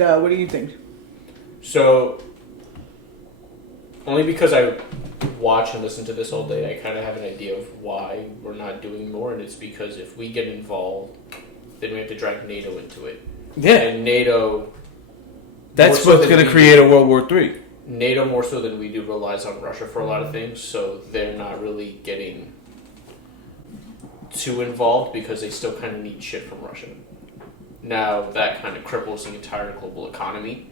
And what do you think? So, only because I watch and listen to this all day, I kind of have an idea of why we're not doing more, and it's because if we get involved, then we have to drag NATO into it. Yeah. And NATO... That's what's going to create a World War III. NATO, more so than we do, relies on Russia for a lot of things, so they're not really getting too involved because they still kind of need shit from Russia. Now, that kind of cripples the entire global economy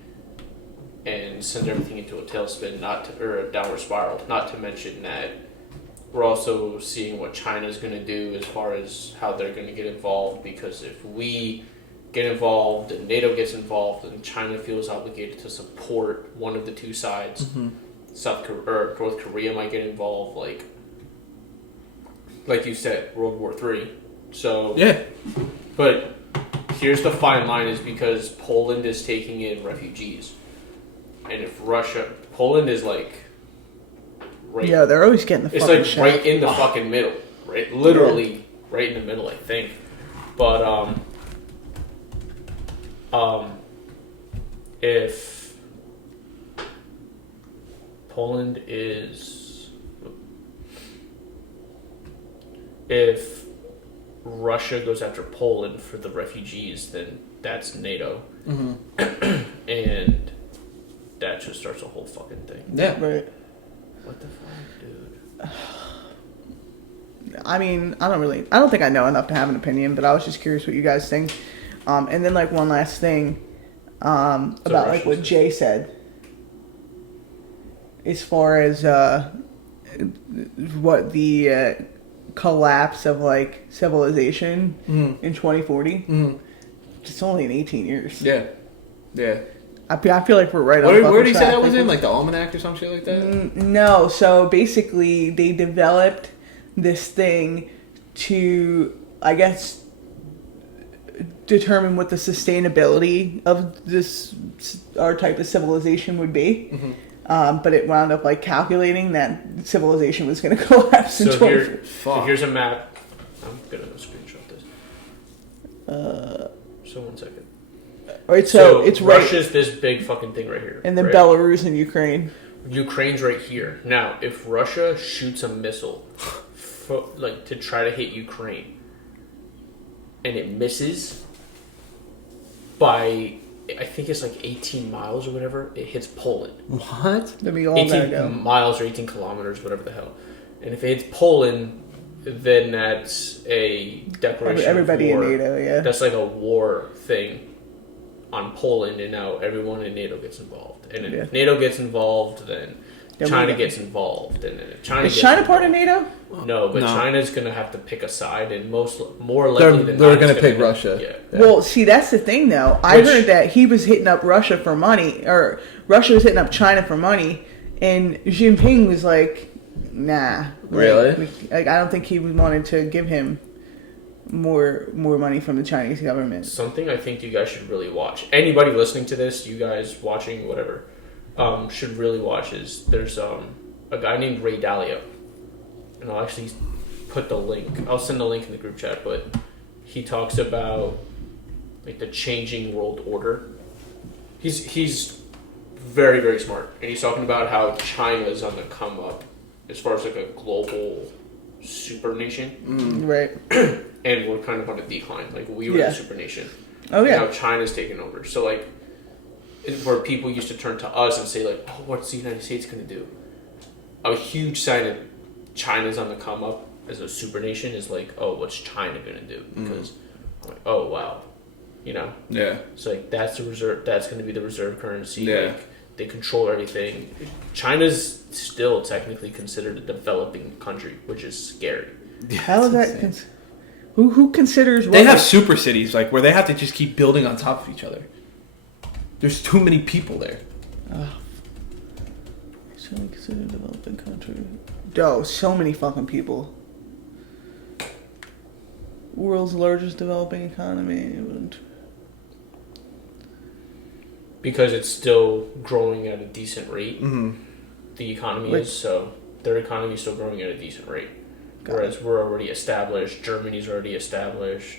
and sends everything into a tailspin, or a downward spiral. Not to mention that we're also seeing what China's going to do as far as how they're going to get involved, because if we get involved and NATO gets involved and China feels obligated to support one of the two sides, North Korea might get involved, like you said, World War III. So yeah, but here's the fine line: is because Poland is taking in refugees. And if Poland is right. Yeah, they're always getting the fucking shit. Right in the fucking middle. Right? Literally right in the middle, I think. But, if Poland is... If Russia goes after Poland for the refugees, then that's NATO. Mm-hmm. And... that just starts a whole fucking thing. Yeah. Right. What the fuck, dude? I mean, I don't think I know enough to have an opinion, but I was just curious what you guys think. And then, one last thing about, what Jay said. As far as what the collapse of, civilization in 2040. Mm-hmm. It's only in 18 years. Yeah. Yeah. I feel like we're right on the Where did he say that was in? The Almanac or some shit like that? No. So basically, they developed this thing to, I guess, determine what the sustainability of our type of civilization would be. Mm-hmm. But it wound up calculating that civilization was going to collapse in 2040. So here's a map. I'm going to screenshot this. So 1 second. Right, so it's Russia's this big fucking thing right here. And then Belarus and Ukraine. Ukraine's right here. Now, if Russia shoots a missile to try to hit Ukraine and it misses by, I think it's 18 miles or whatever, it hits Poland. What? 18 miles or 18 kilometers, whatever the hell. And if it hits Poland, then that's a declaration everybody of war. In NATO, yeah. That's a war thing on Poland, and now everyone in NATO gets involved. And then if NATO gets involved, then China gets involved. And then if China is China part of NATO? No, but China's going to have to pick a side, and more likely than they're going to pick Russia. Yeah. Well, see, that's the thing, though. I heard that he was hitting up Russia for money, or Russia was hitting up China for money, and Xi Jinping was like, nah. Really? I don't think he wanted to give him more money from the Chinese government. Something I think you guys should really watch. Anybody listening to this, you guys watching, whatever, should really watch is there's a guy named Ray Dalio, and I'll actually put the link. I'll send the link in the group chat, but he talks about the changing world order. He's very, very smart, and he's talking about how China's on the come up as far as a global super nation. Right. And we're kind of on a decline. We were the super nation. Oh, yeah. Now China's taken over. So, where people used to turn to us and say, what's the United States going to do? A huge sign that China's on the come up as a super nation is what's China going to do? Because, oh, wow. Yeah. So, that's the reserve. That's going to be the reserve currency. Yeah. They control everything. China's still technically considered a developing country, which is scary. How is that? Who considers what? They have super cities where they have to just keep building on top of each other. There's too many people there. It's only considered a developing country. Oh, so many fucking people. World's largest developing economy. Because it's still growing at a decent rate. Mm-hmm. The economy is, so their economy is still growing at a decent rate. Whereas we're already established, Germany's already established,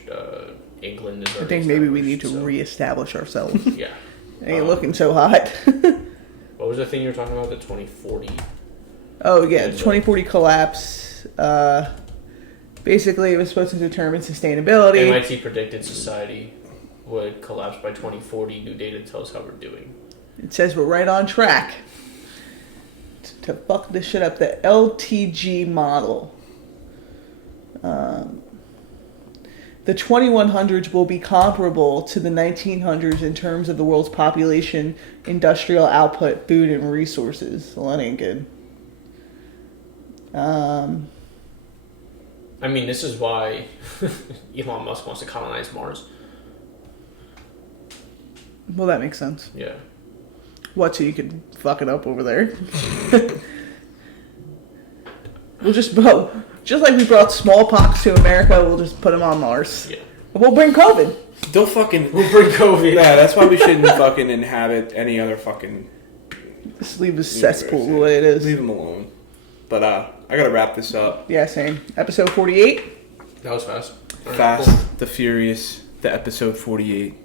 England is already established. I think maybe we need to reestablish ourselves. Yeah. Ain't looking so hot. What was the thing you were talking about? The 2040. Oh yeah, the 2040 collapse. Basically, it was supposed to determine sustainability. MIT predicted society would collapse by 2040. New data tells how we're doing. It says we're right on track to fuck this shit up. The LTG model. The 2100s will be comparable to the 1900s in terms of the world's population, industrial output, food, and resources. Well, that ain't good. I mean, this is why Elon Musk wants to colonize Mars. Well, that makes sense. Yeah. What, so you could fuck it up over there? We'll just like we brought smallpox to America, we'll just put them on Mars. Yeah. We'll bring COVID. Don't fucking... We'll bring COVID. Yeah, that's why we shouldn't fucking inhabit any other fucking... Just leave the cesspool the way it is. Leave them alone. But, I gotta wrap this up. Yeah, same. Episode 48. That was fast. All right, Fast, cool. the Furious, the episode 48.